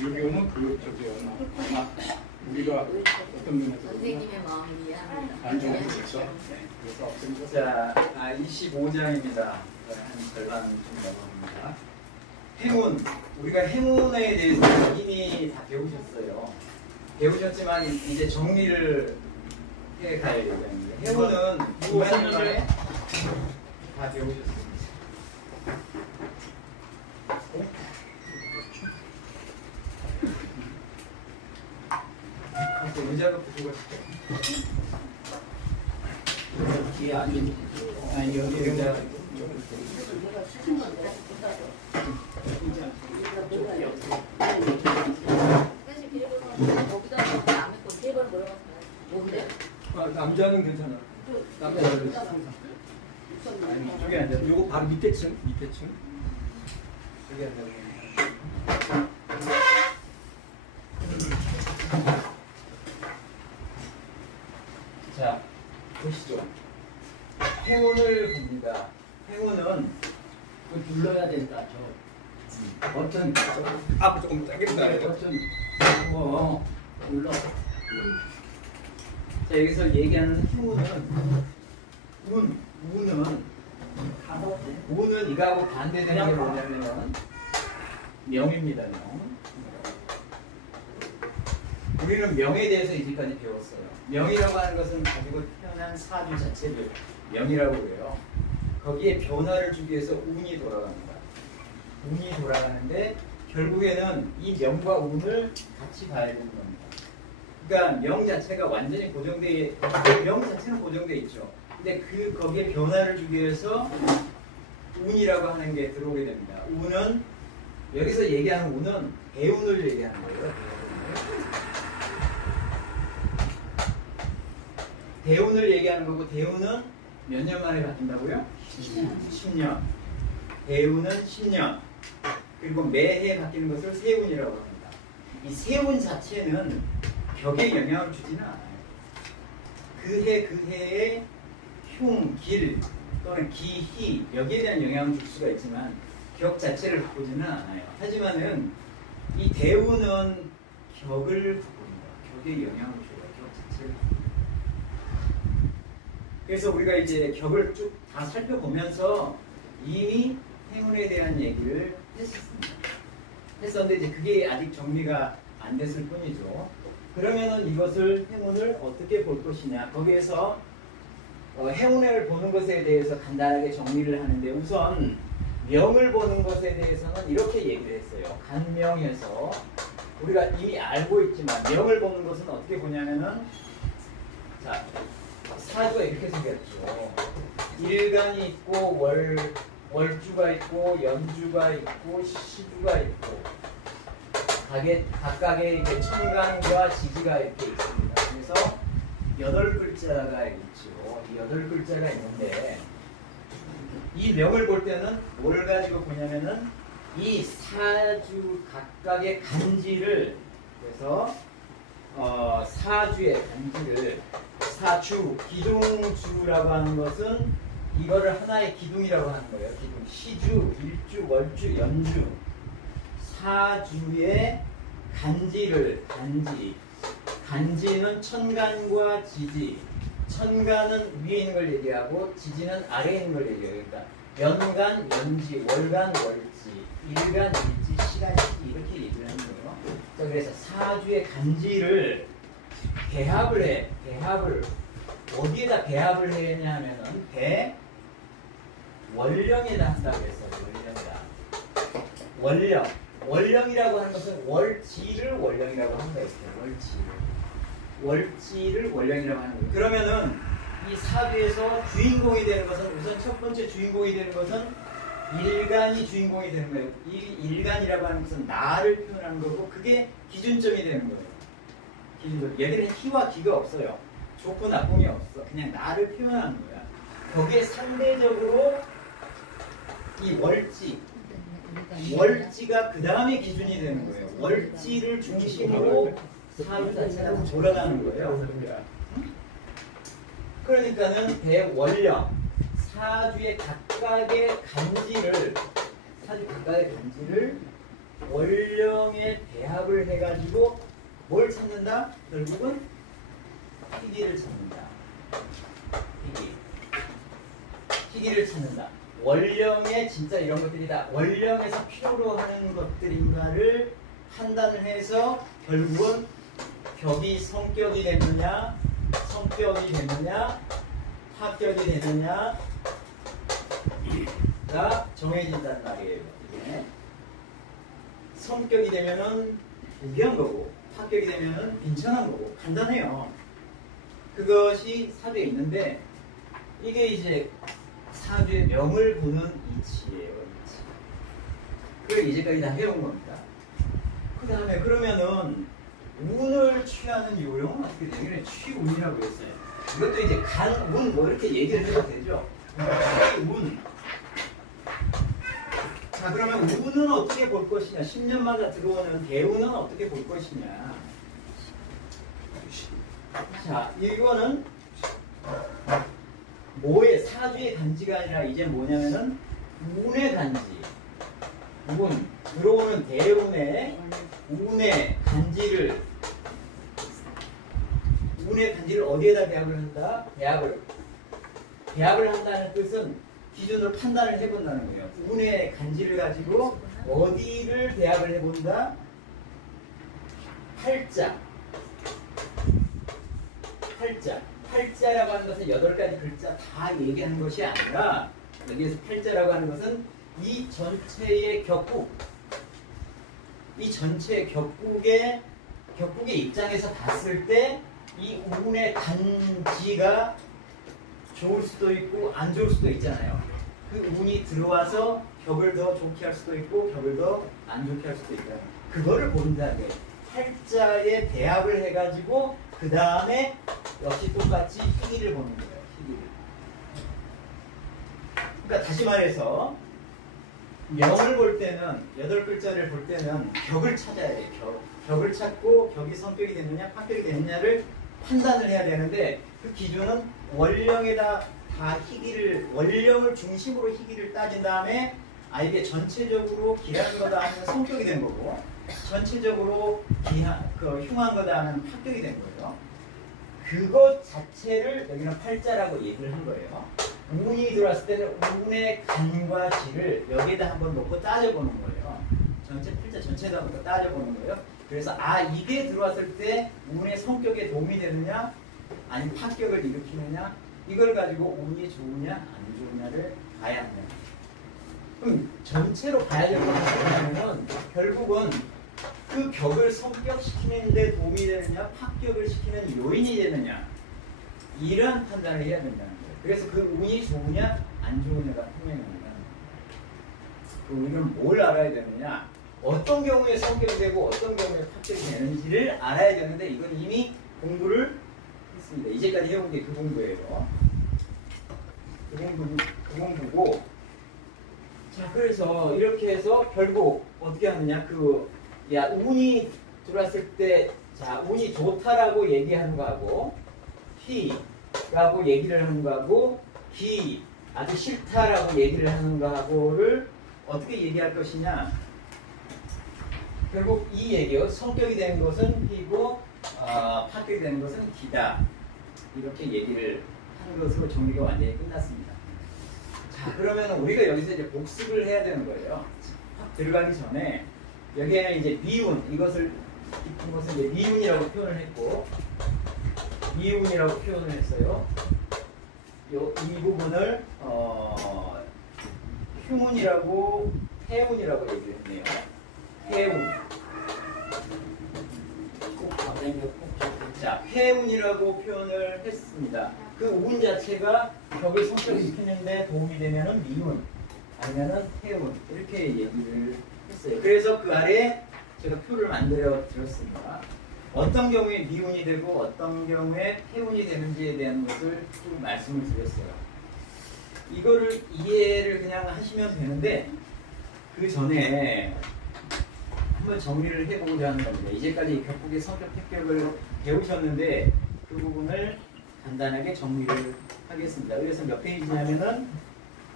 유교는 교육적이었나 아마 우리가 어떤 면에서 선생님의 마음을 이해합니다. 안정됐어. 그래서 없으니까 자, 25장입니다. 한 절반 좀 넘어갑니다. 행운, 우리가 행운에 대해서 이미 다 배우셨어요. 배우셨지만 이제 정리를 해갈 예정입니다. 행운은 무엇인가에 다 배우셨습니다. 의자가 부족하시죠? 뒤에 아니 여기 의자 사실 비례번호는 거기다 남의 거 3번 물어봤어요. 뭔데? 남자는 괜찮아. 남자는 저기 앉아. 요거 바로 밑에 층. 저기 앉아. 자, 보시죠. 행운을 봅니다. 행운은 눌러야 된다. 버튼 앞 조금 작게 나야 돼. 버튼 눌러. 자, 여기서 얘기하는 행운은 운은 이거하고 반대되는 게 뭐냐면은 명입니다. 명. 우리는 명에 대해서 이제까지 배웠어요. 명이라고 하는 것은 가지고 태어난 사주 자체를 명이라고 그래요. 거기에 변화를 주기 위해서 운이 돌아갑니다. 운이 돌아가는데 결국에는 이 명과 운을 같이 봐야 되는 겁니다. 그러니까 명 자체가 완전히 명 자체는 고정되어 있죠. 근데 거기에 변화를 주기 위해서 운이라고 하는 게 들어오게 됩니다. 운은 여기서 얘기하는 운은 대운을 얘기하는 거예요. 대운을 얘기하는 거고, 대운은 몇 년 만에 바뀐다고요? 10년. 대운은 10년. 그리고 매해 바뀌는 것을 세운이라고 합니다. 이 세운 자체는 격에 영향을 주지는 않아요. 그 해의 흉, 길 또는 기희 여기에 대한 영향을 줄 수가 있지만 격 자체를 바꾸지는 않아요. 하지만은 이 대운은 격을 바꿉니다. 격에 영향을 줘요. 격 자체를. 그래서 우리가 이제 격을 쭉 다 살펴보면서 이미 행운에 대한 얘기를 했었는데 이제 그게 아직 정리가 안 됐을 뿐이죠. 그러면은 이것을 행운을 어떻게 볼 것이냐, 거기에서 행운을 보는 것에 대해서 간단하게 정리를 하는데, 우선 명을 보는 것에 대해서는 이렇게 얘기를 했어요. 간명해서 우리가 이미 알고 있지만 명을 보는 것은 어떻게 보냐면은, 자, 사주가 이렇게 생겼죠. 일간이 있고 월주가 있고 연주가 있고 시주가 있고 각각의 이제 천간과 지지가 이렇게 있습니다. 그래서 8글자가 있죠. 이 8글자가 있는데 이 명을 볼 때는 뭘 가지고 보냐면은 이 사주 각각의 간지를, 그래서 사주의 간지를, 사주, 기둥주라고 하는 것은 이거를 하나의 기둥이라고 하는 거예요. 기둥. 시주, 일주, 월주, 연주. 사주의 간지를, 간지는 천간과 지지. 천간은 위에 있는 걸 얘기하고 지지는 아래에 있는 걸 얘기해요. 그러니까 연간, 연지, 월간, 월지, 일간, 일지, 시간, 시지 이렇게 얘기를 하는 거예요. 자, 그래서 사주의 간지를 배합을 해. 배합을 어디에다 배합을 했냐 하면은 월령에다 한다고 했어요. 월령이다. 월령이라고 하는 것은 월지를 월령이라고 한다 했어요. 월지를 월령이라고 하는 거예요. 그러면은 이 사주에서 주인공이 되는 것은, 우선 첫 번째 주인공이 되는 것은 일간이 주인공이 되는 거예요. 이 일간이라고 하는 것은 나를 표현하는 거고, 그게 기준점이 되는 거예요. 기준점. 얘들은 희와 기가 없어요. 좋고 나쁨이 없어. 그냥 나를 표현하는 거야. 거기에 상대적으로 이 월지가 그 다음에 기준이 되는 거예요. 월지를 중심으로 사주 자체가 돌아가는 거예요. 그러니까는 대월령, 사주의 각각의 간지를, 사주 각각의 간지를 원령에 배합을 해가지고 뭘 찾는다? 결국은 희귀를 찾는다. 희귀를 찾는다. 원령에 진짜 이런 것들이다. 원령에서 필요로 하는 것들인가를 판단을 해서 결국은 격이 성격이 되느냐, 성격이 되느냐, 합격이 되느냐가 정해진단 말이에요. 이게. 성격이 되면은 부귀한 거고, 합격이 되면은 빈천한 거고, 간단해요. 그것이 사주에 있는데, 이게 이제 사주의 명을 보는 이치예요. 이치. 그걸 이제까지 다 해온 겁니다. 그 다음에 그러면은 운을 취하는 요령은 어떻게 되냐면 취운이라고 했어요. 이것도 이제 간, 운 뭐 이렇게 얘기를 해도 되죠. 취운. 자, 그러면 운은 어떻게 볼 것이냐? 10년마다 들어오는 대운은 어떻게 볼 것이냐? 자, 이거는 뭐의 사주의 간지가 아니라 이제 뭐냐면은 운의 간지. 운, 들어오는 대운의 운의 간지를 어디에다 배합을 한다? 배합을 한다는 뜻은 기준으로 판단을 해본다는 거예요. 운의 간지를 가지고 어디를 배합을 해본다? 팔자라고 하는 것은 8가지 글자 다 얘기하는 것이 아니라 여기에서 팔자라고 하는 것은 이 전체의 격국, 이 전체의 격국의 입장에서 봤을 때 이 운의 간지가 좋을 수도 있고 안 좋을 수도 있잖아요. 그 운이 들어와서 격을 더 좋게 할 수도 있고 격을 더 안 좋게 할 수도 있다. 그거를 본다는 팔자에 배합을 해가지고 그 다음에 역시 똑같이 희기를 보는 거예요. 희기를. 그러니까 다시 말해서 명을 볼 때는 8글자를 볼 때는 격을 찾아야 돼요. 격을 찾고 격이 성격이 되느냐 파격이 되느냐를 판단을 해야 되는데 그 기준은 원령에다 다 희기를 원령을 중심으로 희기를 따진 다음에 이게 전체적으로 기하는 거다 하면 성격이 된 거고 전체적으로 흉한 거다 하면 파격이 된 거예요. 그것 자체를 여기는 팔자라고 얘기를 한 거예요. 운이 들어왔을 때는 운의 간과 지를 여기에다 한번 놓고 따져보는 거예요. 전체 팔자 전체에다 놓고 따져보는 거예요. 그래서 이게 들어왔을 때 운의 성격에 도움이 되느냐 아니면 파격을 일으키느냐 이걸 가지고 운이 좋으냐 안 좋으냐를 봐야 합니다. 그럼 전체로 봐야 될 것은 뭐냐면 결국은 그 격을 성격시키는 데 도움이 되느냐 파격을 시키는 요인이 되느냐 이러한 판단을 해야 된다는 거예요. 그래서 그 운이 좋으냐 안 좋으냐가 분명합니다. 그 운은 뭘 알아야 되느냐 어떤 경우에 성격이 되고 어떤 경우에 파격이 되는지를 알아야 되는데 이건 이미 공부를 했습니다. 이제까지 해온 게 그 공부예요. 그 공부고 자 그래서 이렇게 해서 결국 어떻게 하느냐 운이 들어왔을 때 자 운이 좋다라고 얘기하는 거하고 희라고 얘기를 하는 거하고 기 아주 싫다라고 얘기를 하는 거하고를 어떻게 얘기할 것이냐 결국 이 얘기요. 성격이 되는 것은 희고 파격이 되는 것은 기다. 이렇게 얘기를 하는 것으로 정리가 완전히 끝났습니다. 자, 그러면 우리가 여기서 이제 복습을 해야 되는 거예요. 확 들어가기 전에 여기에는 이제 미운 이것을 깊은 것은 이제 미운이라고 표현을 했고 미운이라고 표현을 했어요. 이 부분을 흉운이라고 해운이라고 얘기를 했네요. 해운. 자, 해운이라고 표현을 했습니다. 그 운 자체가 격의 성격을 익히는데 도움이 되면은 미운, 아니면은 해운 이렇게 얘기를 했어요. 그래서 그 아래에 제가 표를 만들어 드렸습니다. 어떤 경우에 미운이 되고 어떤 경우에 해운이 되는지에 대한 것을 쭉 말씀을 드렸어요. 이거를 이해를 그냥 하시면 되는데 그 전에 한번 정리를 해보고자 하는 겁니다. 이제까지 격국의 성격 획격을 배우셨는데 그 부분을 간단하게 정리를 하겠습니다. 그래서 몇 페이지냐면은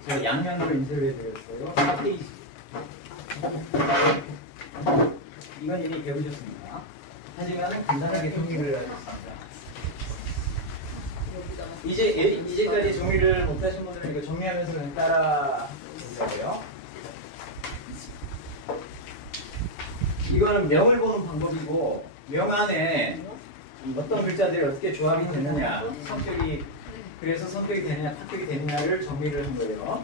제가 양면으로 인쇄를 해드렸어요. 4페이지. 이건 이미 배우셨습니다. 하지만 간단하게 정리를 하겠습니다. 이제까지 정리를 못하신 분들은 이거 정리하면서 그냥 따라 보자고요. 이거는 명을 보는 방법이고, 명 안에 어떤 글자들이 어떻게 조합이 되느냐, 성격이, 그래서 성격이 되느냐, 파격이 되느냐를 정리를 한 거예요.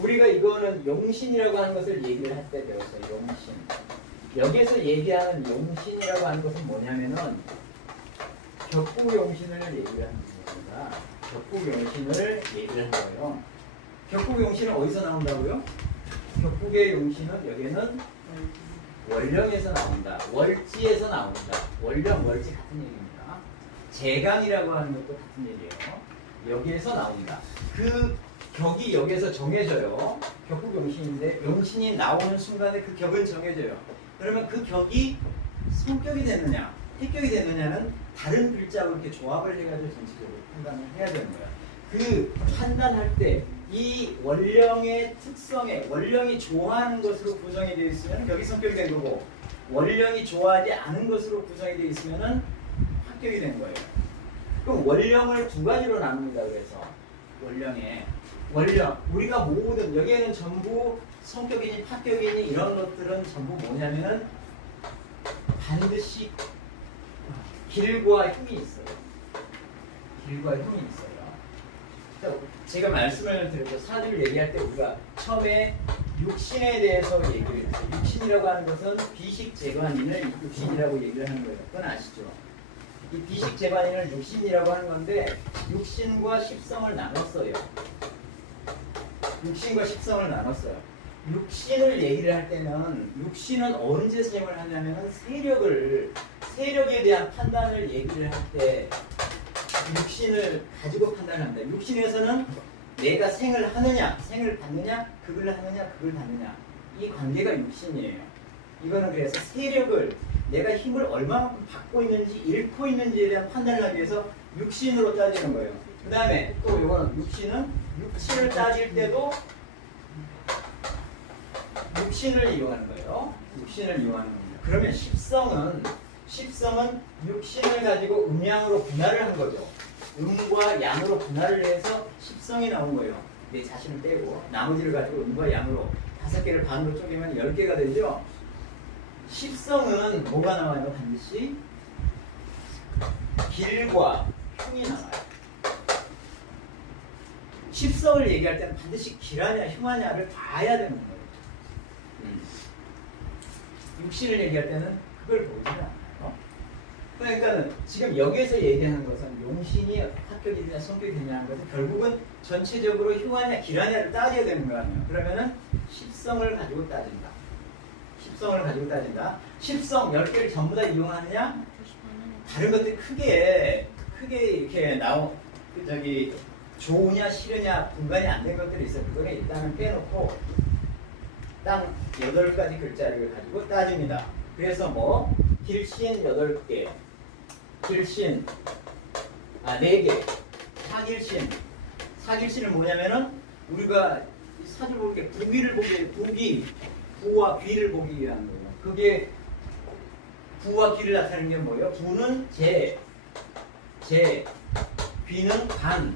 우리가 이거는 용신이라고 하는 것을 얘기를 할 때 배웠어요. 용신. 여기에서 얘기하는 용신이라고 하는 것은 뭐냐면은 격국용신을 얘기를 하는 겁니다. 격국용신을 얘기를 한 거예요. 격국용신은 어디서 나온다고요? 격국의 용신은 여기는 월령에서 나온다. 월지에서 나온다. 월령, 월지 같은 얘기입니다. 재강이라고 하는 것도 같은 얘기예요. 여기에서 나온다. 그 격이 여기에서 정해져요. 격국용신인데 용신이 나오는 순간에 그 격은 정해져요. 그러면 그 격이 성격이 됐느냐, 패격이 됐느냐는 다른 글자하고 이렇게 조합을 해가지고 전체적으로 판단을 해야 되는 거야. 그 판단할 때 이 원령의 특성에 원령이 좋아하는 것으로 구성이 되어 있으면 격이 성격이 된 거고, 원령이 좋아하지 않은 것으로 구성이 되어 있으면은 합격이 된 거예요. 그럼 원령을 두 가지로 나눕니다. 그래서 원령에 원령, 우리가 모든 여기에는 전부 성격이니 파격이니 이런 것들은 전부 뭐냐면은 반드시 길과 힘이 있어요. 길과 힘이 있어요. 제가 말씀을 드렸죠. 사주를 얘기할 때 우리가 처음에 육신에 대해서 얘기를 했어요. 육신이라고 하는 것은 비식재관인을 육신이라고 얘기를 하는 거예요. 그건 아시죠? 이 비식재관인을 육신이라고 하는 건데 육신과 십성을 나눴어요. 육신과 십성을 나눴어요. 육신을 얘기를 할 때는 육신은 언제 사용을 하냐면 세력에 대한 판단을 얘기를 할 때 육신을 가지고 판단합니다. 육신에서는 내가 생을 하느냐, 생을 받느냐, 극을 하느냐, 극을 받느냐, 이 관계가 육신이에요. 이거는 그래서 세력을 내가 힘을 얼마만큼 받고 있는지 잃고 있는지에 대한 판단을 하기 위해서 육신으로 따지는 거예요. 그 다음에 또 이거는 육신은 육신을 따질 때도 육신을 이용하는 거예요. 육신을 이용하는 겁니다. 그러면 십성은 육신을 가지고 음양으로 분할을 한 거죠. 음과 양으로 분할을 해서 십성이 나온 거예요. 내 자신을 빼고 나머지를 가지고 음과 양으로 5개를 반으로 쪼개면 10개가 되죠. 십성은 뭐가 나와요? 반드시 길과 흉이 나와요. 십성을 얘기할 때는 반드시 길하냐 흉하냐를 봐야 되는 거예요. 육신을 얘기할 때는 그걸 보지 않아요. 그러니까 지금 여기에서 얘기하는 것은 용신이 합격이 되냐 성격이 되냐 하는 것은 결국은 전체적으로 흉하냐 길하냐를 따져야 되는 거 아니에요. 그러면은 십성을 가지고 따진다. 십성을 가지고 따진다. 십성 10개를 전부 다 이용하느냐? 다른 것들이 크게 이렇게 좋으냐 싫으냐 분간이 안 된 것들이 있어요. 그거는 일단은 빼놓고 딱 8가지 글자를 가지고 따집니다. 그래서 뭐 길신 8개, 길신 4개, 사길신은 뭐냐면은 우리가 사주 볼 때 부와 귀를 보기 위한 거예요. 그게 부와 귀를 나타내는 게 뭐예요? 부는 재, 귀는 간.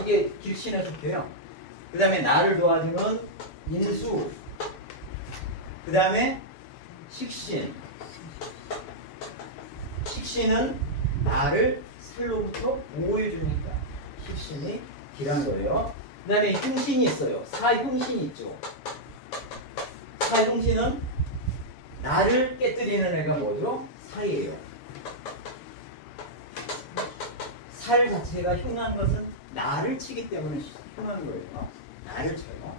이게 길신에 속해요. 그 다음에 나를 도와주는 인수, 그 다음에 식신. 식신은 나를 살로부터 보호해주니까 식신이 길한 거예요. 그 다음에 흉신이 있어요. 사흉신이 있죠. 사흉신은 나를 깨뜨리는 애가 뭐죠? 살이에요. 살 자체가 흉한 것은 나를 치기 때문에 흉한 거예요. 나를 쳐요.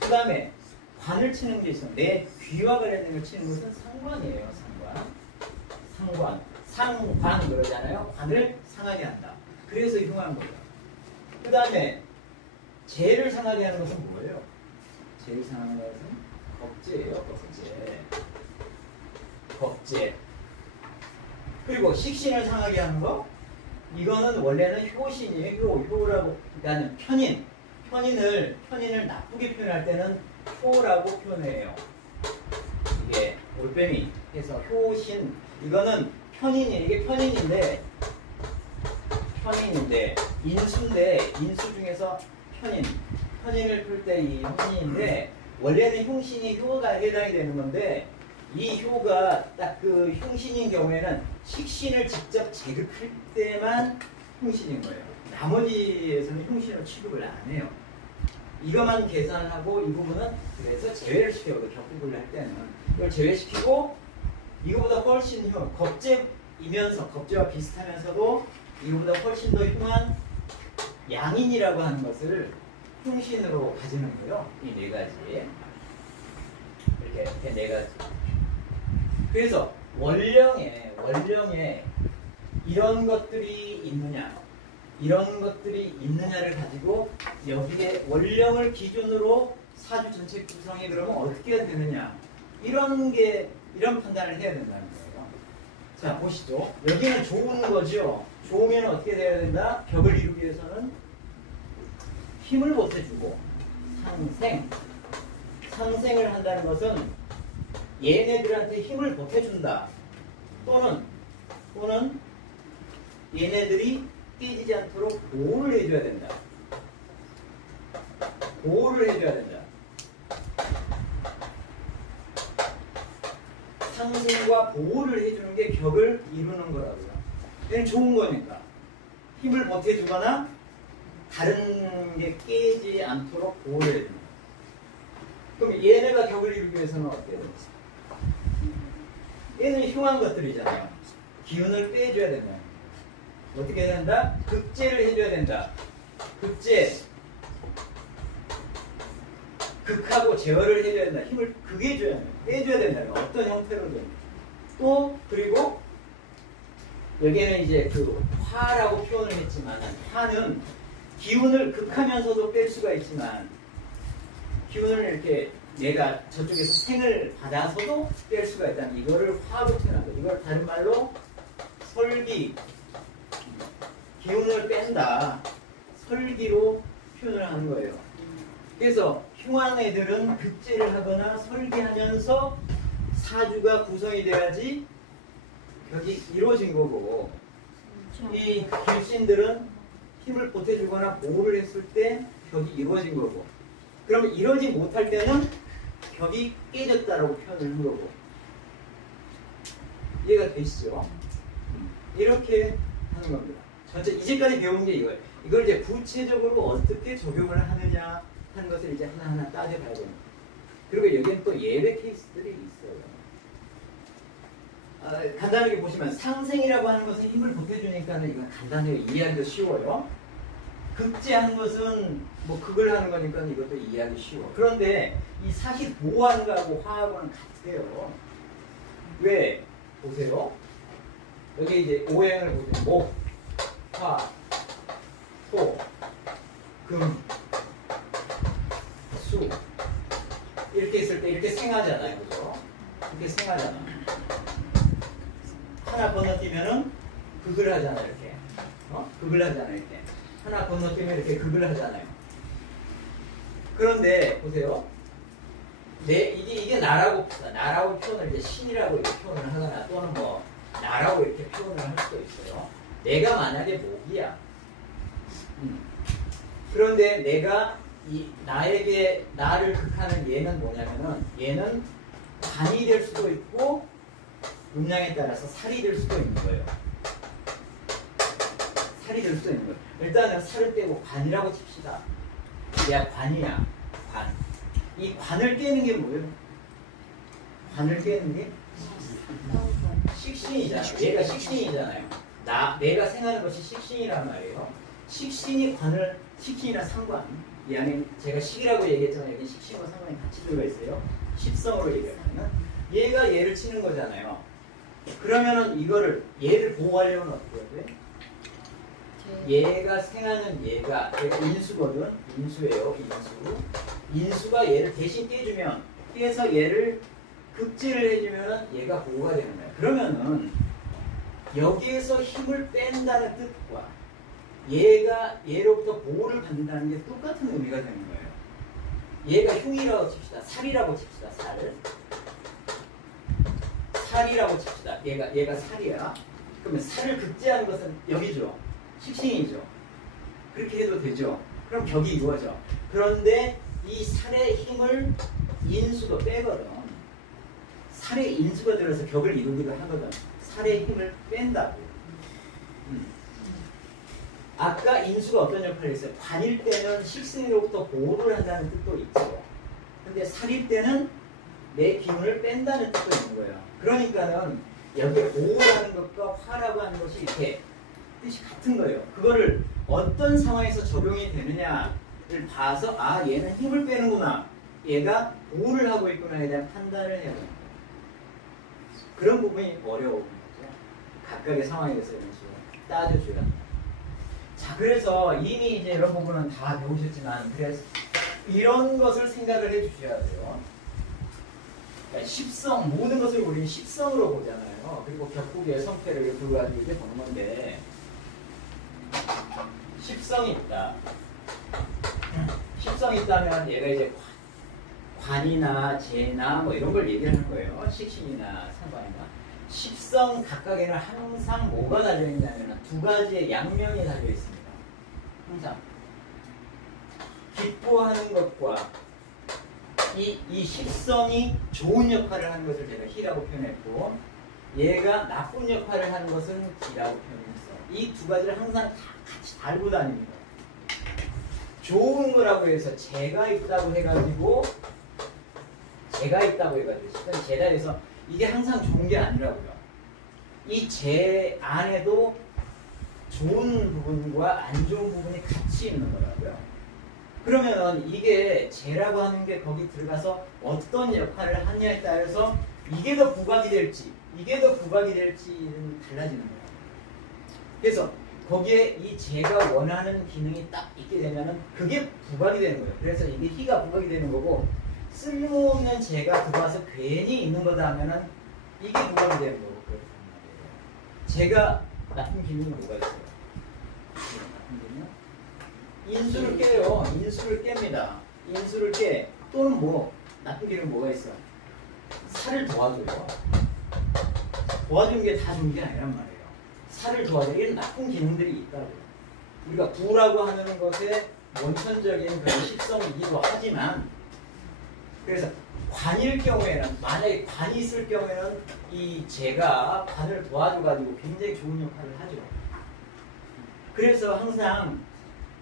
그 다음에 관을 치는 게 있어요. 내 귀와 관련된 걸 치는 것은 상관이에요. 상관 그러잖아요. 관을 상하게 한다. 그래서 흉한 거예요. 그 다음에 재를 상하게 하는 것은 뭐예요? 재를 상하는 것은 겁재예요. 겁재. 그리고 식신을 상하게 하는 거 이거는 원래는 효신이에요. 효라고. 그러니까 편인을 나쁘게 표현할 때는 효라고 표현해요. 이게 올빼미 해서 효신. 이거는 편인이 이게 편인인데 인수인데 인수 중에서 편인을 풀 때 이 편인인데 원래는 흉신이 효가 해당이 되는 건데 이 효가 딱 그 흉신인 경우에는 식신을 직접 제극할 때만 흉신인 거예요. 나머지에서는 흉신을 취급을 안 해요. 이것만 계산하고 이 부분은 그래서 제외를 시켜요. 격국을 할 때는 이걸 제외시키고 이거보다 훨씬 겁제이면서 겁제와 비슷하면서도 이거보다 훨씬 더 흉한 양인이라고 하는 것을 흉신으로 가지는 거예요. 이 네 가지. 이렇게 네 가지. 그래서 원령에 이런 것들이 있느냐를 가지고 여기에 원령을 기준으로 사주 전체 구성이 그러면 어떻게 되느냐 이런 판단을 해야 된다는 거예요. 자 보시죠. 여기는 좋은 거죠. 좋으면 어떻게 돼야 된다? 격을 이루기 위해서는 힘을 보태주고 상생을 한다는 것은 얘네들한테 힘을 보태준다. 또는 얘네들이 깨지지 않도록 보호를 해줘야 된다. 상생과 보호를 해주는 게 격을 이루는 거라고요. 얘는 좋은 거니까. 힘을 보태주거나 다른 게 깨지 않도록 보호를 해주는 거예요. 그럼 얘네가 격을 이루기 위해서는 어떻게 되지? 얘는 흉한 것들이잖아요. 기운을 빼줘야 된다. 어떻게 해야 된다? 극제를 해줘야 된다. 극제. 극하고 제어를 해줘야 된다. 힘을 극해줘야 된다. 빼줘야 된다. 어떤 형태로든. 또 그리고 여기에는 이제 그 화라고 표현을 했지만 화는 기운을 극하면서도 뺄 수가 있지만 기운을 이렇게 내가 저쪽에서 생을 받아서도 뺄 수가 있다는 이거를 화로 표현한다. 이걸 다른 말로 설기, 기운을 뺀다. 설기로 표현을 하는 거예요. 그래서 흉한 애들은 극제를 하거나 설기하면서 사주가 구성이 돼야지 격이 이루어진 거고 이 길신들은 힘을 보태주거나 보호를 했을 때 격이 이루어진 거고 그러면 이러지 못할 때는 격이 깨졌다라고 표현을 한 거고 이해가 되시죠? 이렇게 하는 겁니다. 전체 이제까지 배운 게 이거예요. 이걸 이제 구체적으로 어떻게 적용을 하느냐 하는 것을 이제 하나하나 따져봐야 됩니다. 그리고 여기는 또 예외 케이스들이 있어요. 간단하게 보시면 상생이라고 하는 것은 힘을 보태주니까는 이건 간단해요. 이해하기도 쉬워요. 극제하는 것은 뭐 극을 하는 거니까 이것도 이해하기 쉬워. 그런데 이 사실 보호하는 거하고 화하고는 같아요. 왜? 보세요. 여기 이제 오행을 보세요. 목, 화, 토, 금, 수 이렇게 있을 때 이렇게 생하잖아요. 그죠? 이렇게 생하잖아요. 하나 건너뛰면은 극을 하잖아요. 이렇게. 극을 하잖아요. 이렇게. 하나 건너뛰면 이렇게 극을 하잖아요. 그런데 보세요. 이게 나라고 표현을 이제 신이라고 이렇게 표현을 하거나 또는 뭐 나라고 이렇게 표현을 할 수도 있어요. 내가 만약에 목이야. 그런데 내가 나를 극하는 얘는 뭐냐면은 얘는 관이 될 수도 있고 음양에 따라서 살이 될 수도 있는 거예요. 살이 될 수도 있는 거예요. 일단은 살을 빼고 관이라고 칩시다. 야 관이야. 관. 이 관을 깨는 게 뭐예요? 관을 깨는 게 식신이잖아요. 얘가 식신이잖아요. 내가 생하는 것이 식신이란 말이에요. 식신이랑 상관. 이 안에 제가 식이라고 얘기했잖아요. 여기 식신과 상관이 같이 들어가 있어요. 십성으로 얘기하면 얘가 얘를 치는 거잖아요. 그러면은 얘를 보호하려면 어떻게 해야 돼? 얘가 생하는 얘가 인수거든. 인수예요. 인수가 얘를 대신 깨서 얘를 극제를 해주면은 얘가 보호가 되는 거예요. 그러면은 여기에서 힘을 뺀다는 뜻과 얘가 얘로부터 보호를 받는다는 게 똑같은 의미가 되는 거예요. 얘가 흉이라고 칩시다. 살이라고 칩시다. 살이라고 칩시다. 얘가 살이야. 그러면 살을 극제하는 것은 여기죠. 식신이죠. 그렇게 해도 되죠. 그럼 격이 이루어져. 그런데 이 살의 힘을 인수가 빼거든. 살의 인수가 들어서 격을 이루기도 하거든. 살의 힘을 뺀다고. 아까 인수가 어떤 역할을 했어요? 관일 때는 식신으로부터 보호를 한다는 뜻도 있죠. 근데 살일 때는 내 기운을 뺀다는 뜻도 있는 거예요. 그러니까는 여기에 보호라는 것과 화라고 하는 것이 이렇게 뜻이 같은 거예요. 그거를 어떤 상황에서 적용이 되느냐를 봐서 아 얘는 힘을 빼는구나. 얘가 보호를 하고 있구나에 대한 판단을 해야 됩니다. 그런 부분이 어려운 거죠. 각각의 상황에 대해서 이런 식으로 따져줘야 합니다. 자, 그래서 이미 이제 이런 부분은 다 배우셨지만, 그래서 이런 것을 생각을 해 주셔야 돼요. 그러니까 십성, 모든 것을 우리는 십성으로 보잖아요. 그리고 격국의 성패를 불가지고 이렇게 보는 건데, 십성이 있다. 십성이 있다면 얘가 이제 관이나 재나 뭐 이런 걸 얘기하는 거예요. 식신이나 상관이나. 십성 각각에는 항상 뭐가 달려 있냐면 두 가지의 양면이 달려 있습니다. 항상 기뻐하는 것과 이 십성이 좋은 역할을 하는 것을 제가 희라고 표현했고, 얘가 나쁜 역할을 하는 것은 기라고 표현했어요. 이 두 가지를 항상 다 같이 달고 다닙니다. 좋은 거라고 해서 재가 있다고 해가지고 십성이 재다 해서 이게 항상 좋은 게 아니라고요. 이 재 안에도 좋은 부분과 안 좋은 부분이 같이 있는 거라고요. 그러면은 이게 재라고 하는 게 거기 들어가서 어떤 역할을 하냐에 따라서 이게 더 부각이 될지 이게 더 부각이 될지는 달라지는 거예요. 그래서 거기에 이 재가 원하는 기능이 딱 있게 되면은 그게 부각이 되는 거예요. 그래서 이게 희가 부각이 되는 거고, 쓸모없는 재가 들어와서 괜히 있는 거다 하면은 이게 부각이 되는 거고, 그렇단 말이에요. 재가 나쁜 기능이 뭐가 있어요? 나쁜 기능? 인수를 깨요. 인수를 깹니다. 인수를 깨. 또는 뭐 나쁜 기능 뭐가 있어? 살을 도와줘요. 도와주는 게 다 좋은 게 아니란 말이에요. 살을 도와줘요. 이런 나쁜 기능들이 있다고요. 우리가 부라고 하는 것에 원천적인 그런 식성이기도 하지만, 그래서 관일 경우에는, 만약에 관이 있을 경우에는 이 재가 관을 도와줘가지고 굉장히 좋은 역할을 하죠. 그래서 항상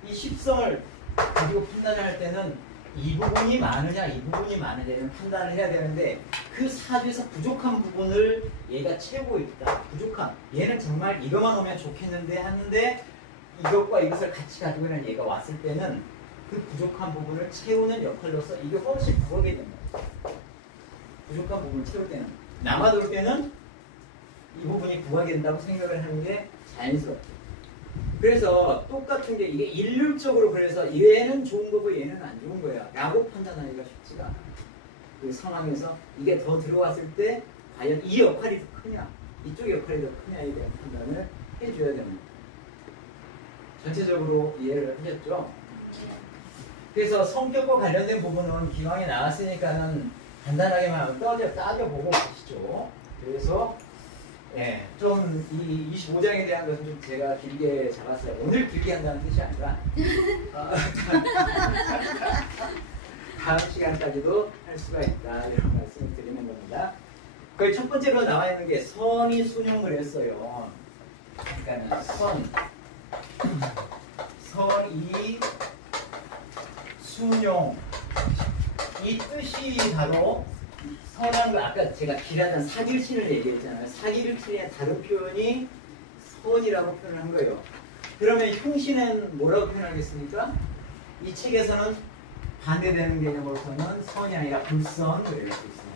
이 십성을 가지고 판단을 할 때는 이 부분이 많으냐 이 부분이 많으냐는 판단을 해야 되는데, 그 사주에서 부족한 부분을 얘가 채우고 있다. 부족한, 얘는 정말 이것만 오면 좋겠는데 하는데 이것과 이것을 같이 가지고 있는 얘가 왔을 때는 그 부족한 부분을 채우는 역할로서 이게 훨씬 부각이 됩니다. 부족한 부분을 채울 때는, 남아돌 때는 이 부분이 부각이 된다고 생각을 하는 게 자연스럽죠. 그래서 똑같은 게 이게 일률적으로, 그래서 얘는 좋은 거고 얘는 안 좋은 거야 라고 판단하기가 쉽지가 않아요. 그 상황에서 이게 더 들어왔을 때 과연 이 역할이 더 크냐 이쪽 역할이 더 크냐에 대한 판단을 해줘야 됩니다. 전체적으로 이해를 하셨죠? 그래서 성격과 관련된 부분은 기왕에 나왔으니까는 간단하게만 따져보고 가시죠. 그래서 예, 좀 이 25장에 대한 것은 좀 제가 길게 잡았어요. 오늘 길게 한다는 뜻이 아니라 다음 시간까지도 할 수가 있다, 이런 말씀을 드리는 겁니다. 거의 첫 번째로 나와 있는 게 선이 순용을 했어요. 그러니까 선이 순용, 이 뜻이 바로 선한 거, 아까 제가 길하다는 사길신을 얘기했잖아요. 사길신의 다른 표현이 선이라고 표현을 한 거예요. 그러면 흉신은 뭐라고 표현하겠습니까? 이 책에서는 반대되는 개념으로서는 선이 아니라 불선으로 얘기할 수 있어요.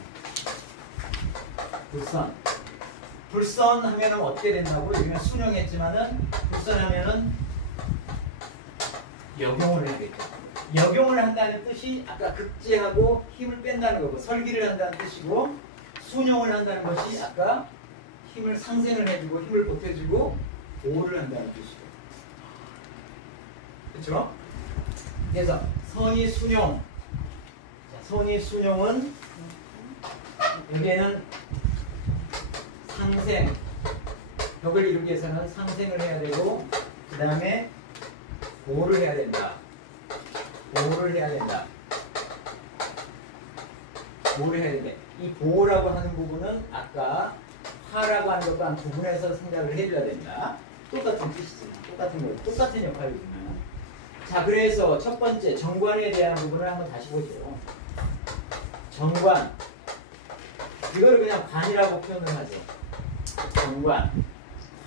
불선. 불선하면은 어떻게 된다고? 여기는 순용했지만은 불선하면은 역용을 해야겠죠. 역용을 한다는 뜻이 아까 극제하고 힘을 뺀다는 거고, 설기를 한다는 뜻이고, 순용을 한다는 것이 아까 힘을 상생을 해주고 힘을 보태주고 보호를 한다는 뜻이죠. 그렇죠? 그래서 선의순용. 자, 선의순용은 여기에는 상생, 벽을 이루기 위해서는 상생을 해야 되고 그 다음에 보호를 해야 된다. 보호를 해야 된다. 보호를 해야 된다. 이 보호라고 하는 부분은 아까 화라고 하는 것과 구분해서 생각을 해줘야 된다. 똑같은 뜻이지만, 똑같은 역할이지만. 자, 그래서 첫 번째 정관에 대한 부분을 한번 다시 보죠. 정관. 이거를 그냥 관이라고 표현을 하죠. 정관.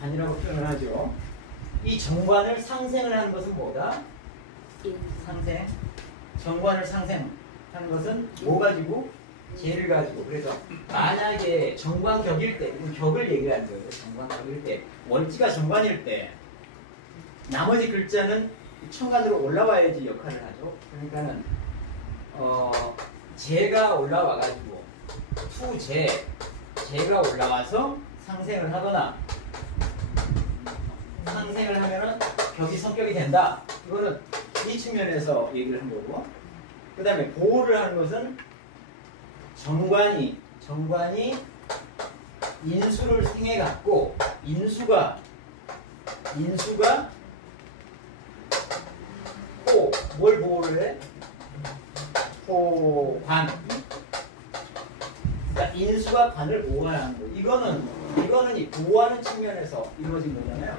관이라고 표현을 하죠. 이 정관을 상생을 하는 것은 뭐다? 상생. 정관을 상생하는 것은 뭐 가지고? 재를 가지고. 그래서 만약에 정관격일 때, 이건 격을 얘기하는 거예요. 정관격일 때, 월지가 정관일 때 나머지 글자는 천간으로 올라와야지 역할을 하죠. 그러니까는 재가 올라와가지고 재가 올라와서 상생을 하거나 상생을 하면은 격이 성격이 된다. 이거는 이 측면에서 얘기를 한 거고. 그 다음에 보호를 하는 것은 정관이 인수를 생해 갖고 인수가 뭘 보호를 해? 관. 그러니까 인수가 관을 보호하는 거. 이거는 이 보호하는 측면에서 이루어진 거잖아요.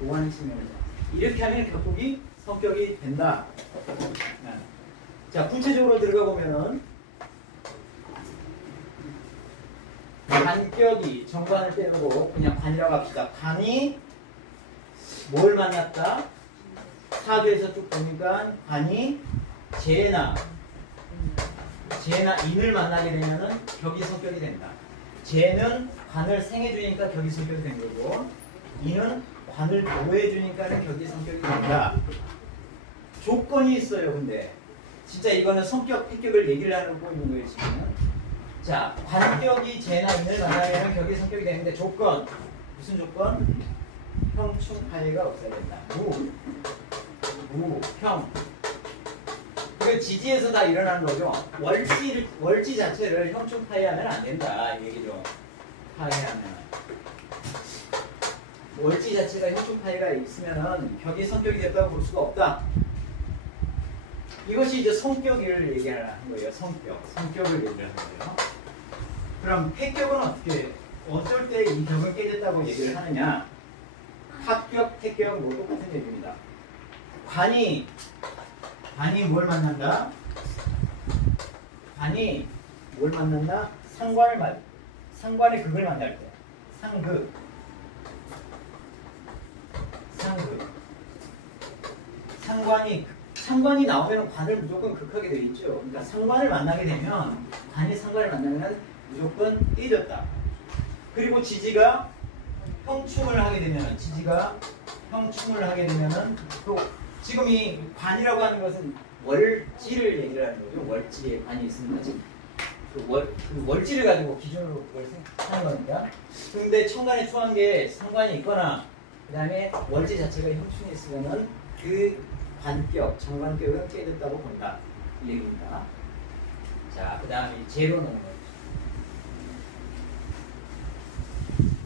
보호하는 측면에서. 이렇게 하면 격국이 성격이 된다. 자, 구체적으로 들어가 보면은 관격이 정관을 빼고 그냥 관이라고 합시다. 관이 뭘 만났다? 사주에서 쭉 보니까 관이 재나 인을 만나게 되면은 격이 성격이 된다. 재는 관을 생해주니까 격이 성격이 된 거고, 인은 관을 보호해주니까는 격이 성격이 된다. 조건이 있어요. 근데 진짜 이거는 성격, 패격을 얘기를 하고 있는 거예요 지금. 자, 관격이 재나 인을 만나면 격이 성격이 되는데 조건, 무슨 조건? 형충파해가 없어야 된다. 형. 그 지지에서 다 일어나는 거죠. 월지 자체를 형충파해하면 안 된다 이 얘기죠. 파해하면 월지 자체가 형충파해가 있으면은 격이 성격이 됐다고 볼 수가 없다. 이것이 이제 성격을 얘기하는 거예요. 성격을 얘기하는 거예요. 그럼 패격은 어쩔 때 이 격은 깨졌다고 얘기를 하느냐? 합격, 패격 뭐 똑같은 얘기입니다. 관이 뭘 만난다? 관이 뭘 만난다? 상관의 극을 만날 때. 상관이 나오면 관을 무조건 극하게 되어 있죠. 그러니까 상관을 만나게 되면, 관이 상관을 만나면 무조건 깨졌다. 그리고 지지가 형충을 하게 되면은, 또 지금 이 관이라고 하는 것은 월지를 얘기를 하는 거죠. 월지에 관이 있습니다. 그 월지를 가지고 기준으로 그걸 생각하는 겁니다. 근데 천간에 추한 게 상관이 있거나 그 다음에 월지 자체가 형충이 있으면은 그 관격, 정관격은 깨졌다고 본다. 이 얘기입니다. 자, 그 다음에 재로 넣는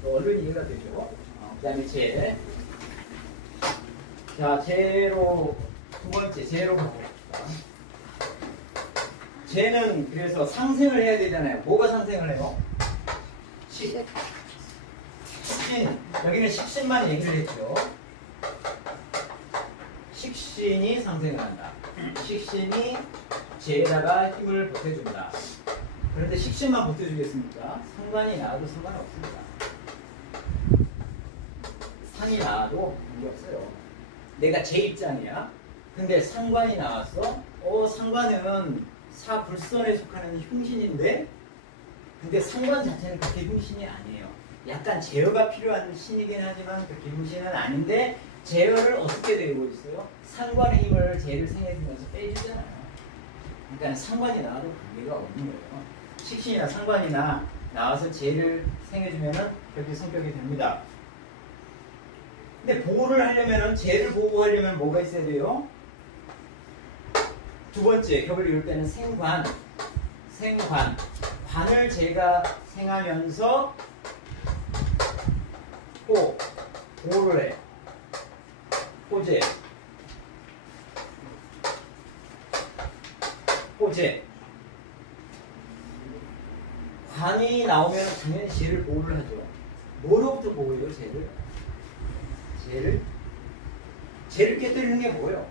거죠. 얼른 이해가 되죠? 그 다음에 재. 자, 재로, 두 번째, 재로 가봅시다. 재는 그래서 상생을 해야 되잖아요. 뭐가 상생을 해요? 식신. 여기는 식신만 얘기를 했죠. 식신이 상생을 한다. 식신이 재에다가 힘을 보태준다. 그런데 식신만 보태주겠습니까? 상관이 나와도 상관없습니다. 상이 나와도 문제없어요. 내가 제 입장이야. 근데 상관이 나왔어. 상관은 사불선에 속하는 흉신인데, 근데 상관 자체는 그렇게 흉신이 아니에요. 약간 제어가 필요한 신이긴 하지만 그렇게 흉신은 아닌데, 제어를 어떻게 되고 있어요? 상관의 힘을 재를 생해주면서 빼주잖아요. 그러니까 상관이 나와도 관계가 없는 거예요. 식신이나 상관이나 나와서 재를 생해주면은 격이 성격이 됩니다. 근데 보호를 하려면은 재를 보호하려면 뭐가 있어야 돼요? 두 번째 격을 이룰 때는 생관, 관을 제가 생하면서 보호를 해. 호재. 관이 나오면 당연히 재를 보호를 하죠. 뭐로부터 보호해요, 재를? 재를 깨뜨리는 게 뭐예요?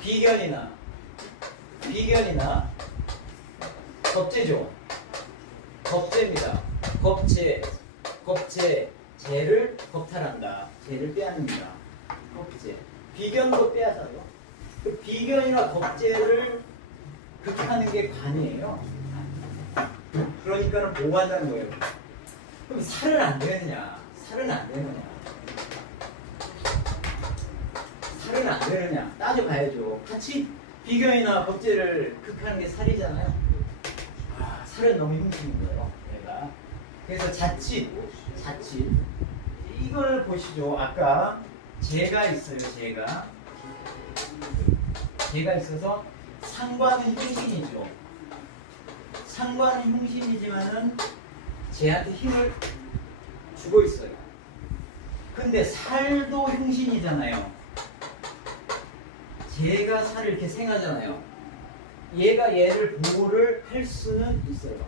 비견이나 겁재죠. 겁재입니다. 겁재, 재를 겁탈한다. 재를 빼앗는다. 겁재. 비견도 빼앗아요. 그 비견이나 겁재를 극하는 게 관이에요. 그러니까는 보호한다는 거예요. 그럼 살은 안 되느냐? 살은 안 되느냐? 따져봐야죠. 같이 비견이나 겁재를 극하는 게 살이잖아요. 살은 너무 힘든 거예요. 내가. 그래서 자칫 이걸 보시죠. 아까 재가 있어요. 재가 있어서 상관은 흉신이죠. 상관은 흉신이지만은 재한테 힘을 주고 있어요. 근데 살도 흉신이잖아요. 재가 살을 이렇게 생하잖아요. 얘가 얘를 보호를 할 수는 있어요.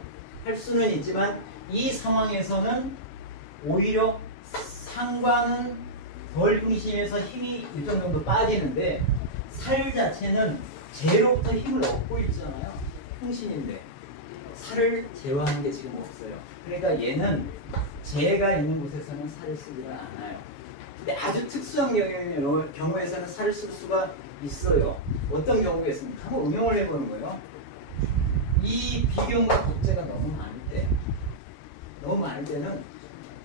할 수는 있지만 이 상황에서는 오히려 상관은 덜 흉신해서 힘이 일정 정도 빠지는데 살 자체는 재로부터 힘을 얻고 있잖아요. 흉신인데 살을 제어하는 게 지금 없어요. 그러니까 얘는 재가 있는 곳에서는 살을 쓰지가 않아요. 근데 아주 특수한 경우에서는 살을 쓸 수가 있어요. 어떤 경우가 있습니까? 한번 응용을 해보는 거예요. 이 비견과 겁재가 너무 많을 때는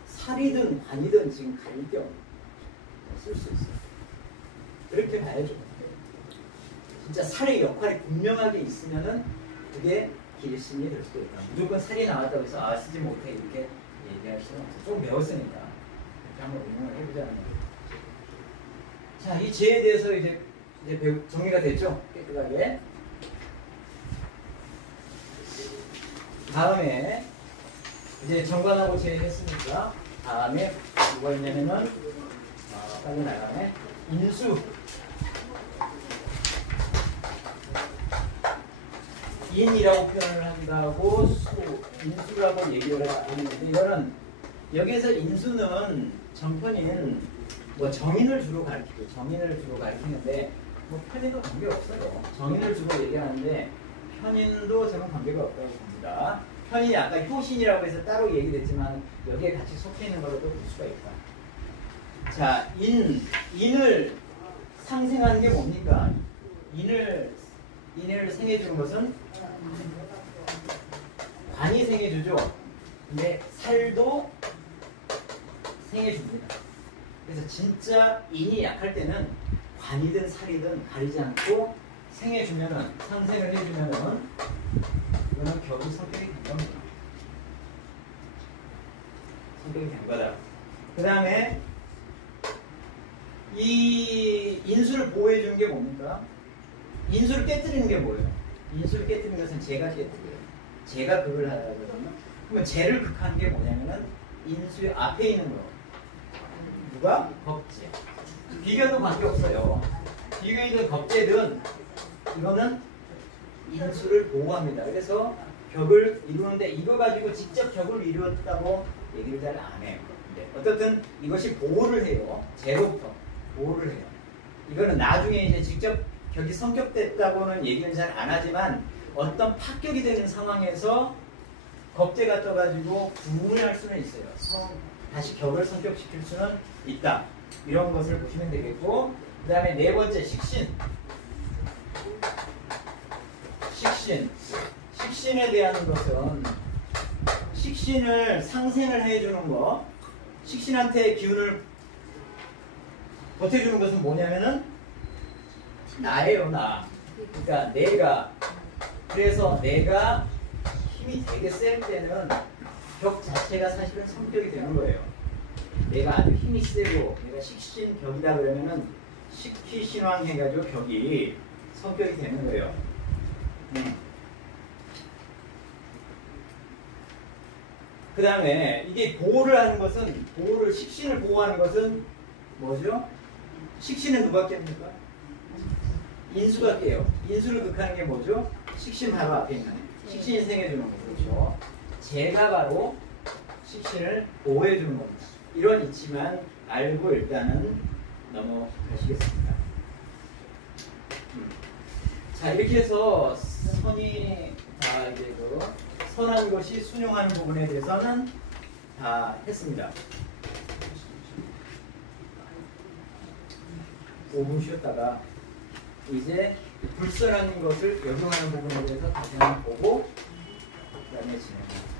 살이든 관이든 지금 가릴 게 없는 쓸 수 있어요. 그렇게 봐야죠. 진짜 살의 역할이 분명하게 있으면은 그게 길신이 될 수도 있다. 무조건 살이 나왔다고 해서 쓰지 못해 이렇게 얘기할 수는 없어요. 좀 배웠으니까 이렇게 한번 응용을 해보자는 거예요. 자, 이 재에 대해서 이제 정리가 됐죠? 깨끗하게. 다음에 이제 정관하고 재 했으니까 다음에 뭐가 있냐면은 빨리 나가네. 인이라고 표현을 하기도 하고 인수라고 얘기를 하는데 이거는 여기에서 인수는 정편인 정인을 주로 가리키는데 편인도 관계가 없어요. 정인을 주로 얘기하는데 편인도 저는 관계가 없다고 봅니다. 편인이 아까 효신이라고 해서 따로 얘기됐지만 여기에 같이 속해 있는 걸로도 볼 수가 있다. 자, 인을 상생하는 게 뭡니까? 인을 생해주는 것은 관이 생해주죠. 근데 살도 생해줍니다. 그래서 진짜 인이 약할 때는 관이든 살이든 가리지 않고 생해주면은, 상생을 해주면은 이거는 격이 성격이 된 겁니다. 성격이 된 거다. 그 다음에 이 인수를 보호해 주는 게 뭡니까? 인수를 깨뜨리는 게 뭐예요? 인수를 깨뜨리는 것은 재가 깨뜨려요. 재가 극을 하거든요. 그러면 재를 극하는 게 뭐냐면은 인수의 앞에 있는 거. 누가? 겁재. 비견도 관계없어요. 비견이든 겁재든 이거는 인수를 보호합니다. 그래서 격을 이루는데 이거 가지고 직접 격을 이루었다고 얘기를 잘 안 해요. 어떻든 이것이 보호를 해요. 재로부터 보호를 해요. 이거는 나중에 이제 직접 격이 성격됐다고는 얘기는 잘 안 하지만 어떤 파격이 되는 상황에서 겁재가 떠가지고 구분을 할 수는 있어요. 다시 격을 성격시킬 수는 있다. 이런 것을 보시면 되겠고, 그 다음에 네 번째 식신. 식신에 대한 것은 식신을 상생을 해주는 거, 식신한테 기운을 보태주는 것은 뭐냐면은 나예요, 나. 그러니까 내가 그래서 내가 힘이 되게 센 때는 벽 자체가 사실은 성격이 되는 거예요. 내가 아주 힘이 세고 내가 식신격이다 그러면은 식희신왕 해가지고 격이 성격이 되는 거예요. 그 다음에 이게 보호를 하는 것은 식신을 보호하는 것은 뭐죠? 식신은 누가 깹니까? 인수가 깨요. 인수를 극하는 게 뭐죠? 식신 바로 앞에 있는 식신이 생겨주는 거죠. 그렇죠? 제가 바로 식신을 보호해 주는 겁니다. 이런 이치만 알고 일단은 넘어가시겠습니다. 자, 이렇게 해서 선이 다 이제 그 선한 것이 순용하는 부분에 대해서는 다 했습니다. 5분 쉬었다가 이제 불선한 것을 역용하는 부분에 대해서 다시 한번 보고 그 다음에 진행합니다.